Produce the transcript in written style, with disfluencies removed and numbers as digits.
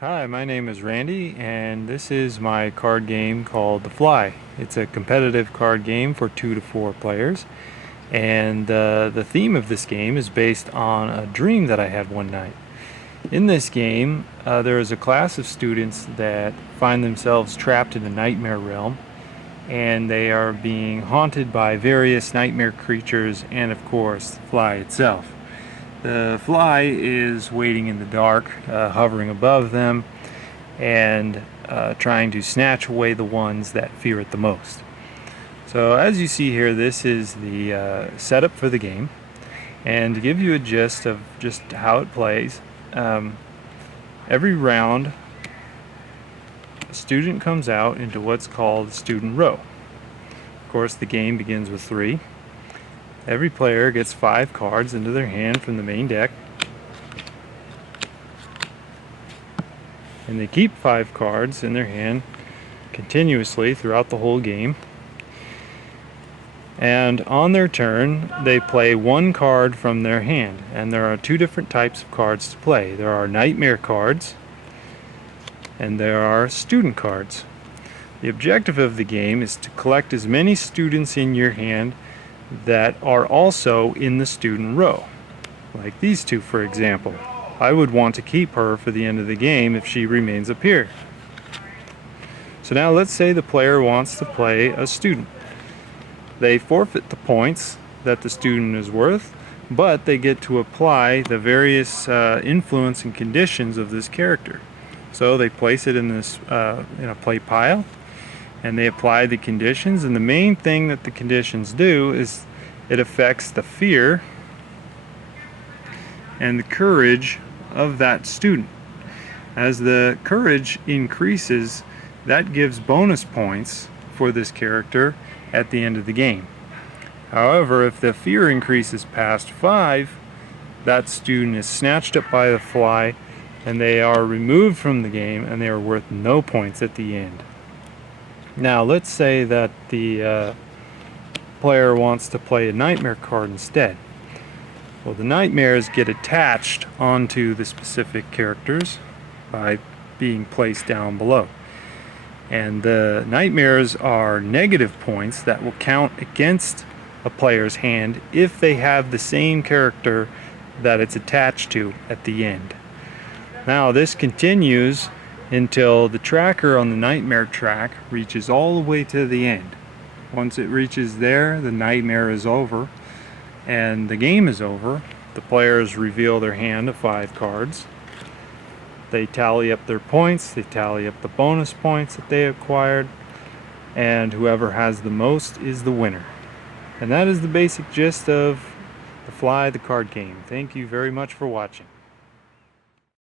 Hi, my name is Randy, and this is my card game called The Fly. It's a competitive card game for 2 to 4 players, and the theme of this game is based on a dream that I had one night. In this game, there is a class of students that find themselves trapped in the nightmare realm, and they are being haunted by various nightmare creatures and, of course, the fly itself. The fly is waiting in the dark, hovering above them, and trying to snatch away the ones that fear it the most. So as you see here, this is the setup for the game. And to give you a gist of just how it plays, every round a student comes out into what's called student row. Of course, the game begins with 3. Every player gets 5 cards into their hand from the main deck, and they keep 5 cards in their hand continuously throughout the whole game. And on their turn, they play 1 card from their hand, and there are 2 different types of cards to play. There are nightmare cards, and there are student cards. The objective of the game is to collect as many students in your hand that are also in the student row. Like these 2, for example. I would want to keep her for the end of the game if she remains up here. So now let's say the player wants to play a student. They forfeit the points that the student is worth, but they get to apply the various influence and conditions of this character. So they place it in this in a play pile, and they apply the conditions, and the main thing that the conditions do is it affects the fear and the courage of that student. As the courage increases, that gives bonus points for this character at the end of the game. However, if the fear increases past 5, that student is snatched up by the fly and they are removed from the game, and they are worth no points at the end. Now let's say that the player wants to play a nightmare card instead. Well, the nightmares get attached onto the specific characters by being placed down below. And the nightmares are negative points that will count against a player's hand if they have the same character that it's attached to at the end. Now this continues until the tracker on the nightmare track reaches all the way to the end. Once it reaches there, the nightmare is over and the game is over. The players reveal their hand of 5 cards. They tally up their points, they tally up the bonus points that they acquired, and whoever has the most is the winner. And that is the basic gist of The Fly, the card game. Thank you very much for watching.